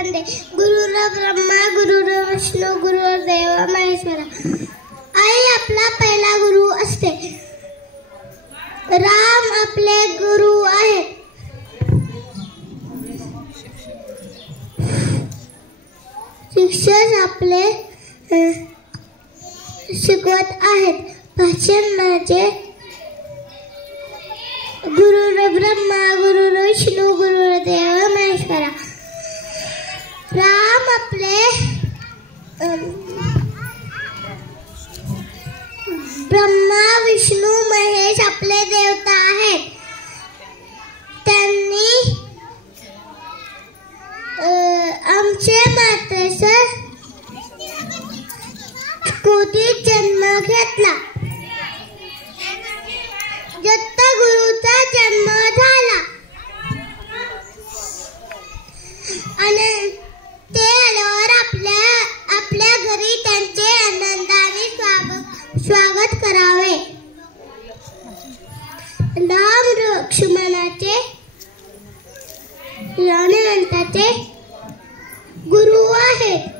वंदे गुरुर्ब्रह्मा गुरुर्विष्णू गुरुर्देव महेश्वरा। आई आपला पहिला गुरु असते। राम आपले गुरु आहेत। शिक्षक आपले शिकवत आहेत। भाषण माझे गुरुर्ब्रह्मा गुरुर्विष्णू गुरुर्देव महेश्वरा। राम आपले ब्रह्मा विष्णू महेश आपले देवता आहेत। त्यांनी आमचे मातेचा कुटीत जन्म घेतला। दत्त गुरुचा जन्म झाला आणि ते आल्यावर आपल्या घरी त्यांचे आनंदाने स्वागत करावे। राम लक्ष्मणाचे हनुमंताचे गुरु आहेत।